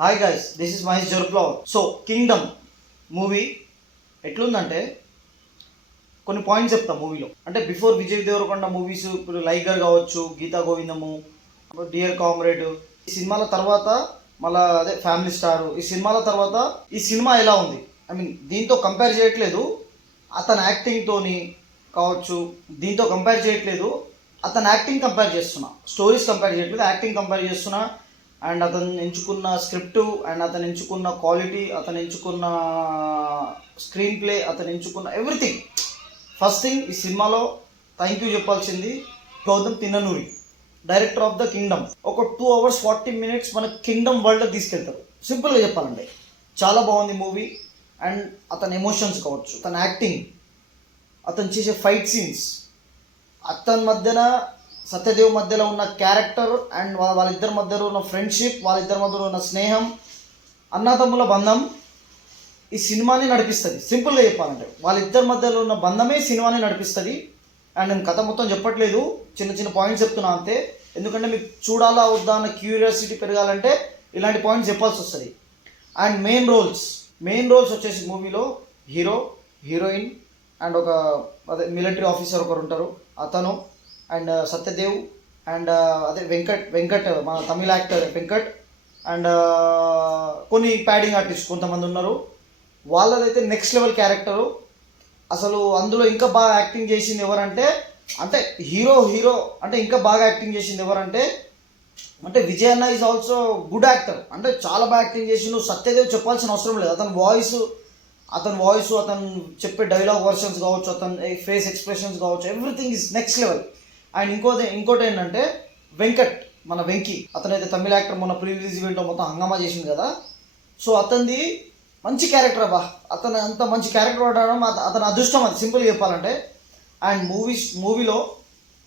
Hi guys, this is Mahesh Jarplavar. So Kingdom movie ఎట్లుందంటే కొన్ని points చెప్తా మూవీలో. అంటే బిఫోర్ విజయ్ దేవరకొండ మూవీస్, ఇప్పుడు లైగర్ కావచ్చు, గీతా గోవిందము, డియర్ కామ్రేడ్, ఈ సినిమాల తర్వాత మళ్ళా అదే ఫ్యామిలీ స్టార్, ఈ సినిమాల తర్వాత ఈ సినిమా ఎలా ఉంది, ఐ మీన్ దీంతో కంపేర్ చేయట్లేదు, అతని యాక్టింగ్తోని కావచ్చు, దీంతో కంపేర్ చేయట్లేదు, అతని యాక్టింగ్ కంపేర్ చేస్తున్నా, స్టోరీస్ కంపేర్ చేయట్లేదు, యాక్టింగ్ కంపేర్ చేస్తున్నా. అండ్ అతను ఎంచుకున్న స్క్రిప్టు, అండ్ అతను ఎంచుకున్న క్వాలిటీ, అతను ఎంచుకున్న స్క్రీన్ ప్లే, అతను ఎంచుకున్న ఎవ్రీథింగ్. ఫస్ట్ థింగ్, ఈ సినిమాలో థ్యాంక్ యూ చెప్పాల్సింది Gautam Tinnanuri, director of the Kingdom. ఒక 2 hours 40 minutes మన కింగ్డమ్ వరల్డ్ తీసుకెళ్తారు. సింపుల్గా చెప్పాలండి, చాలా బాగుంది మూవీ. అండ్ అతని ఎమోషన్స్ కావచ్చు, అతని యాక్టింగ్, అతను చేసే ఫైట్ సీన్స్, అతని మధ్యన సత్యదేవ్ మధ్యలో ఉన్న క్యారెక్టర్, అండ్ వాళ్ళిద్దరి మధ్యలో ఉన్న ఫ్రెండ్షిప్, వాళ్ళిద్దరి మధ్యలో ఉన్న స్నేహం, అన్నదమ్ముల బంధం ఈ సినిమాని నడిపిస్తుంది. సింపుల్గా చెప్పాలంటే వాళ్ళిద్దరి మధ్యలో ఉన్న బంధమే సినిమాని నడిపిస్తుంది. అండ్ నేను కథ మొత్తం చెప్పట్లేదు, చిన్న చిన్న పాయింట్స్ చెప్తున్నా అంతే. ఎందుకంటే మీకు చూడాలా వద్దా అన్న క్యూరియాసిటీ పెరగాలంటే ఇలాంటి పాయింట్స్ చెప్పాల్సి వస్తుంది. అండ్ మెయిన్ రోల్స్ వచ్చేసి మూవీలో హీరో, హీరోయిన్, అండ్ ఒక అదే మిలిటరీ ఆఫీసర్ ఒకరు ఉంటారు అతను, అండ్ సత్యదేవ్, అండ్ అదే వెంకట్ మన తమిళ యాక్టర్ వెంకట్, అండ్ కొన్ని ప్యాడింగ్ ఆర్టిస్ట్ కొంతమంది ఉన్నారు. వాళ్ళదైతే నెక్స్ట్ లెవెల్ క్యారెక్టరు. అసలు అందులో ఇంకా బాగా యాక్టింగ్ చేసింది ఎవరంటే, అంటే హీరో అంటే ఇంకా బాగా యాక్టింగ్ చేసింది ఎవరంటే విజయ్ అన్న ఈజ్ ఆల్సో గుడ్ యాక్టర్. అంటే చాలా బాగా యాక్టింగ్ చేసిండు. సత్యదేవ్ చెప్పాల్సిన అవసరం లేదు. అతని వాయిస్, అతను చెప్పే డైలాగ్ వర్షన్స్ కావచ్చు, అతని ఫేస్ ఎక్స్ప్రెషన్స్ కావచ్చు, everything is next level. And ఇంకోటి ఏంటంటే మన వెంకీ, అతనైతే తమిళ యాక్టర్, మొన్న ప్రీ రిలీజ్ ఈవెంట్లో మొత్తం హంగామా చేసింది కదా. సో అతనిది మంచి క్యారెక్టర్ అబ్బా. అతను అంత మంచి క్యారెక్టర్ పడడం అతని అదృష్టం, అది సింపుల్గా చెప్పాలంటే. అండ్ మూవీలో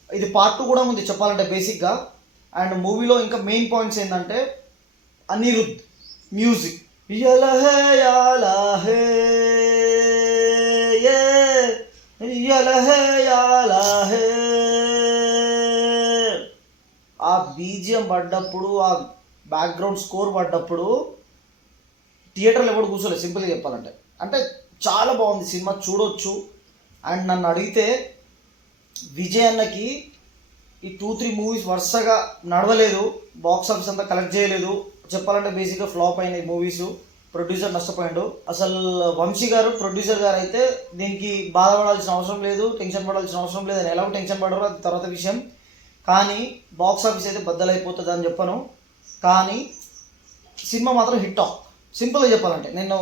ఇది పార్ట్ 2 కూడా ఉంది చెప్పాలంటే బేసిక్గా. అండ్ మూవీలో ఇంకా మెయిన్ పాయింట్స్ ఏంటంటే అనిరుద్ మ్యూజిక్, యలహే యాలహే యలహే యాలహే, ఆ బీజిఎం పడ్డప్పుడు, ఆ బ్యాక్గ్రౌండ్ స్కోర్ పడ్డప్పుడు థియేటర్లో ఎవరు కూర్చోలేదు సింపుల్గా చెప్పాలంటే. అంటే చాలా బాగుంది సినిమా, చూడొచ్చు. అండ్ నన్ను అడిగితే విజయ్ అన్నకి ఈ 2-3 మూవీస్ వరుసగా నడవలేదు, బాక్స్ ఆఫీస్ అంతా కలెక్ట్ చేయలేదు చెప్పాలంటే. బేసిక్గా ఫ్లాప్ అయినాయి మూవీస్, ప్రొడ్యూసర్ నష్టపోయాడు. అసలు వంశీ గారు, ప్రొడ్యూసర్ గారు అయితే దీనికి బాధపడాల్సిన అవసరం లేదు, టెన్షన్ పడాల్సిన అవసరం లేదు. అని ఎలాగో టెన్షన్ పడరు, అది తర్వాత విషయం. కానీ బాక్స్ ఆఫీస్ అయితే బద్దలైపోతుంది అని చెప్పను. కానీ సినిమా మాత్రం హిట్ ఆఫ్. సింపుల్గా చెప్పాలంటే నేను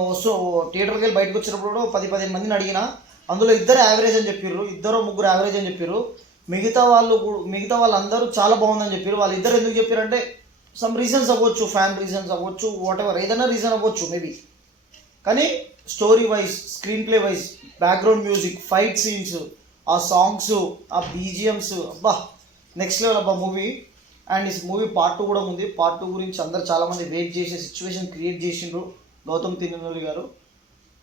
థియేటర్కి వెళ్ళి బయటకు వచ్చినప్పుడు 10-15 మందిని అడిగిన, అందులో 2 యావరేజ్ అని చెప్పారు, 2-3 యావరేజ్ అని చెప్పారు. మిగతా వాళ్ళందరూ చాలా బాగుందని చెప్పారు. వాళ్ళిద్దరు ఎందుకు చెప్పారంటే సమ్ రీజన్స్ అవ్వచ్చు, ఫ్యాన్ రీజన్స్ అవ్వచ్చు, వాట్ ఎవర్, ఏదైనా రీజన్ అవ్వచ్చు మేబీ. కానీ story wise, screen play wise, background music, fight scenes, ఆ సాంగ్స్, ఆ బీజిఎమ్స్, అబ్బా నెక్స్ట్ లెవెల్ అబ్బా మూవీ. అండ్ ఈ మూవీ పార్ట్ 2 కూడా ఉంది. పార్ట్ 2 గురించి అందరు చాలామంది వెయిట్ చేసే సిచ్యువేషన్ క్రియేట్ చేసిండ్రు గౌతమ్ తిన్ననూరి గారు.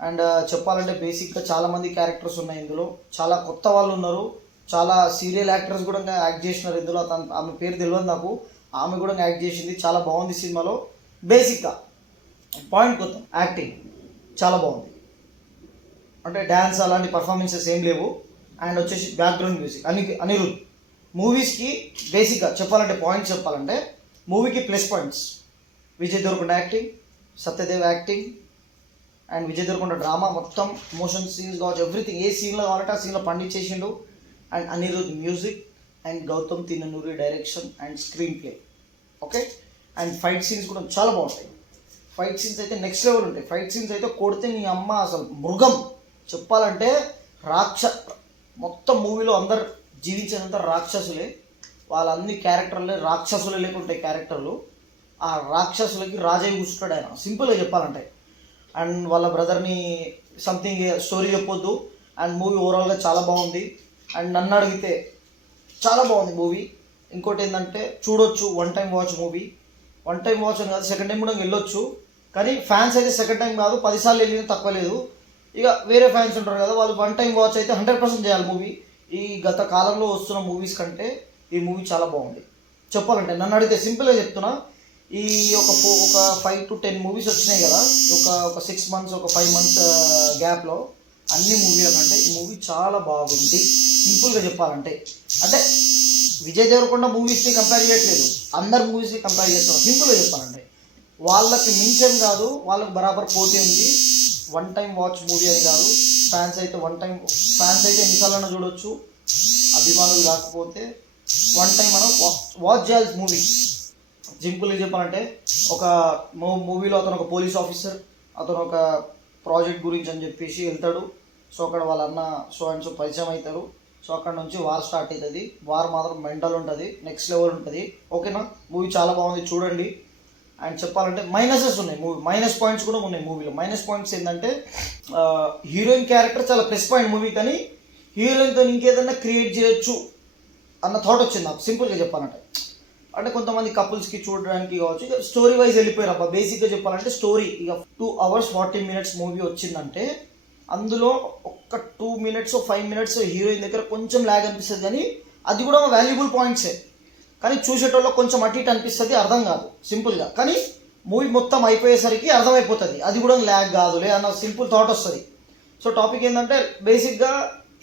అండ్ చెప్పాలంటే బేసిక్గా చాలామంది క్యారెక్టర్స్ ఉన్నాయి ఇందులో, చాలా కొత్త వాళ్ళు ఉన్నారు, చాలా సీరియల్ యాక్టర్స్ కూడా యాక్ట్ చేసినారు ఇందులో. ఆమె పేరు తెలియదు నాకు, ఆమె కూడా యాక్ట్ చేసింది, చాలా బాగుంది సినిమాలో. బేసిక్గా పాయింట్ కొత్త, యాక్టింగ్ చాలా బాగుంది. అంటే డ్యాన్స్ అలాంటి పర్ఫార్మెన్సెస్ ఏం లేవు. అండ్ వచ్చేసి బ్యాక్గ్రౌండ్ మ్యూజిక్ అనిరుద్. మూవీస్కి బేసిక్గా చెప్పాలంటే పాయింట్స్ చెప్పాలంటే మూవీకి plus points Vijay Deverakonda acting, Satyadev acting, and Vijay Deverakonda drama మొత్తం, మోషన్ సీన్స్ కావచ్చు, ఎవ్రీథింగ్ ఏ సీన్లో కావాలంటే ఆ సీన్లో పండించేసిండు. And Anirudh music, and Gautam Tinnanuri direction and screen play, okay. And fight scenes కూడా చాలా బాగుంటాయి. ఫైట్ సీన్స్ అయితే నెక్స్ట్ లెవెల్ ఉంటాయి. ఫైట్ సీన్స్ అయితే కొడితే నీ అమ్మ అసలు మృగం చెప్పాలంటే. మొత్తం మూవీలో అందరు జీవించినంత రాక్షసులే, వాళ్ళన్ని క్యారెక్టర్లే రాక్షసులే లేకుంటాయి క్యారెక్టర్లు. ఆ రాక్షసులకి రాజయ్య కూర్చుంటాడు ఆయన, సింపుల్గా చెప్పాలంటే. అండ్ వాళ్ళ బ్రదర్ని సంథింగ్ స్టోరీ చెప్పొద్దు. అండ్ మూవీ ఓవరాల్గా చాలా బాగుంది. అండ్ నన్ను అడిగితే చాలా బాగుంది మూవీ. ఇంకోటి ఏంటంటే చూడొచ్చు, 1 time watch movie. 1 time watch అని కాదు, సెకండ్ టైం కూడా వెళ్ళొచ్చు. కానీ ఫ్యాన్స్ అయితే సెకండ్ టైం కాదు, 10 సార్లు వెళ్ళిన తక్కువ లేదు. ఇక వేరే ఫ్యాన్స్ ఉంటారు కదా, వాళ్ళు 1 time వాచ్ అయితే 100% చేయాలి మూవీ. ఈ గత కాలంలో వస్తున్న మూవీస్ కంటే ఈ మూవీ చాలా బాగుంది చెప్పాలంటే. నన్ను అడిగితే సింపుల్గా చెప్తున్నా, ఈ ఒక 5 to 10 మూవీస్ వచ్చినాయి కదా, ఒక 6 months ఒక 5 months గ్యాప్లో అన్ని మూవీల కంటే ఈ మూవీ చాలా బాగుంది. సింపుల్గా చెప్పాలంటే, అంటే విజయ్ దేవరకొండ మూవీస్ని కంపేర్ చేయట్లేదు, అందరు మూవీస్ని కంపేర్ చేస్తున్నాం. సింపుల్గా చెప్పాలంటే వాళ్ళకి మించం కాదు, వాళ్ళకి బరాబర్ పోటీ ఉంది. వన్ టైం వాచ్ మూవీ అని కాదు. ఫ్యాన్స్ అయితే ఎన్నిసార్లైనా చూడొచ్చు, అభిమానులు కాకపోతే వన్ టైం మనం వాచ్ చేయాల్సిన మూవీ. సింపుల్గా చెప్పాలంటే ఒక మూవీలో అతను ఒక పోలీస్ ఆఫీసర్, అతను ఒక ప్రాజెక్ట్ గురించి అని చెప్పేసి వెళ్తాడు. సో అక్కడ వాళ్ళ అన్న సో అండ్ సో పరిచయం అవుతారు. సో అక్కడ నుంచి వార్ స్టార్ట్ అవుతుంది. వార్ మాత్రం మెంటల్ ఉంటుంది, నెక్స్ట్ లెవెల్ ఉంటుంది. ఓకేనా, మూవీ చాలా బాగుంది, చూడండి. అండ్ చెప్పాలంటే మైనసెస్ ఉన్నాయి, మూవీ మైనస్ పాయింట్స్ కూడా ఉన్నాయి మూవీలో. మైనస్ పాయింట్స్ ఏంటంటే హీరోయిన్ క్యారెక్టర్ చాలా ప్లస్ పాయింట్ మూవీ, కానీ హీరోయిన్తో ఇంకేదన్నా క్రియేట్ చేయొచ్చు అన్న థాట్ వచ్చింది నాకు. సింపుల్గా చెప్పాలంటే, అంటే కొంతమంది కపుల్స్కి చూడడానికి కావచ్చు, ఇక స్టోరీ వైజ్ వెళ్ళిపోయారు అబ్బా. బేసిక్గా చెప్పాలంటే స్టోరీ ఇక 2 hours 40 minutes మూవీ వచ్చిందంటే అందులో ఒక్క 2 minutes 5 minutes హీరోయిన్ దగ్గర కొంచెం ల్యాగ్ అనిపిస్తుంది, కానీ అది కూడా వాల్యుబుల్ పాయింట్సే. కానీ చూసేటోళ్ళలో కొంచెం అటు ఇటు అనిపిస్తుంది, అర్థం కాదు సింపుల్గా. కానీ మూవీ మొత్తం అయిపోయేసరికి అర్థమైపోతుంది, అది కూడా ల్యాగ్ కాదులే అన్న సింపుల్ థాట్ వస్తుంది. సో టాపిక్ ఏంటంటే బేసిక్గా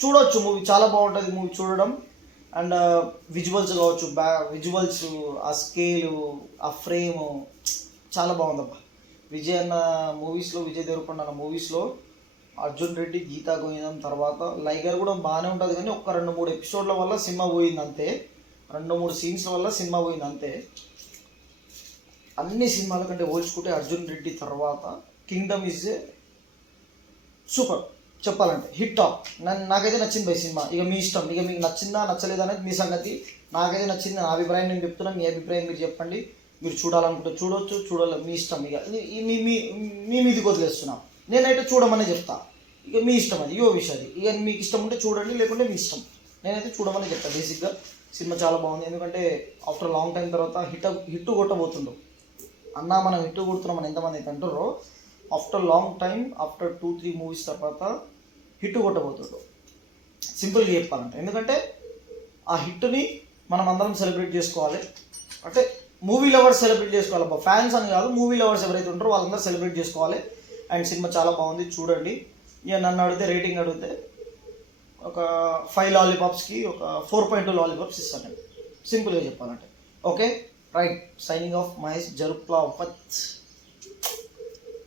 చూడొచ్చు మూవీ, చాలా బాగుంటుంది మూవీ చూడడం. అండ్ విజువల్స్ కావచ్చు, విజువల్స్, ఆ స్కేలు, ఆ ఫ్రేము చాలా బాగుందబ్బా. విజయ్ దేవరకొండ అన్న మూవీస్లో అర్జున్ రెడ్డి, గీతా గోవిందం తర్వాత లైగర్ కూడా బాగానే ఉంటుంది, కానీ ఒక 2-3 ఎపిసోడ్ల వల్ల సినిమా పోయింది అంతే, 2-3 సీన్స్ల వల్ల సినిమా పోయింది అంతే. అన్ని సినిమాల కంటే పోల్చుకుంటే అర్జున్ రెడ్డి తర్వాత కింగ్డమ్ ఈజ్ సూపర్. చెప్పాలంటే హిట్ టాప్. నాకైతే నచ్చింది బై సినిమా. ఇక మీ ఇష్టం, ఇక మీకు నచ్చిందా నచ్చలేదా అనేది మీ సంగతి. నాకైతే నచ్చింది, నా అభిప్రాయం నేను చెప్తున్నా, మీ అభిప్రాయం మీరు చెప్పండి. మీరు చూడాలనుకుంటే చూడొచ్చు, చూడాలి మీ ఇష్టం. ఇక మీ మీదకి వదిలేస్తున్నాం, నేనైతే చూడమని చెప్తా. ఇక మీ ఇష్టం, అది విషయం. అది ఇక మీకు ఇష్టం ఉంటే చూడండి, లేకుంటే మీ ఇష్టం. నేనైతే చూడమని చెప్తాను. బేసిక్గా సినిమా చాలా బాగుంది, ఎందుకంటే ఆఫ్టర్ లాంగ్ టైం తర్వాత హిట్ కొట్టబోతుండు అన్న. మనం హిట్ కొడుతున్నాం అని ఎంతమంది అయితే అంటారో, after long time, after 2-3 movies తర్వాత హిట్ కొట్టబోతుండు, సింపుల్గా చెప్పాలంటే. ఎందుకంటే ఆ హిట్ని మనం అందరం సెలబ్రేట్ చేసుకోవాలి. అంటే మూవీ లవర్స్ సెలబ్రేట్ చేసుకోవాలి, ఫ్యాన్స్ అని కాదు, మూవీ లవర్స్ ఎవరైతే ఉంటారో వాళ్ళందరూ సెలబ్రేట్ చేసుకోవాలి. అండ్ సినిమా చాలా బాగుంది, చూడండి. ఇక నన్ను అడిగితే, రేటింగ్ అడిగితే ఒక 5 లాలీపాప్స్కి ఒక 4.2 లాలీపాప్స్ ఇస్తాను నేను, సింపుల్గా చెప్పాలంటే. Okay right, signing off Mahesh జరుప్లావత్.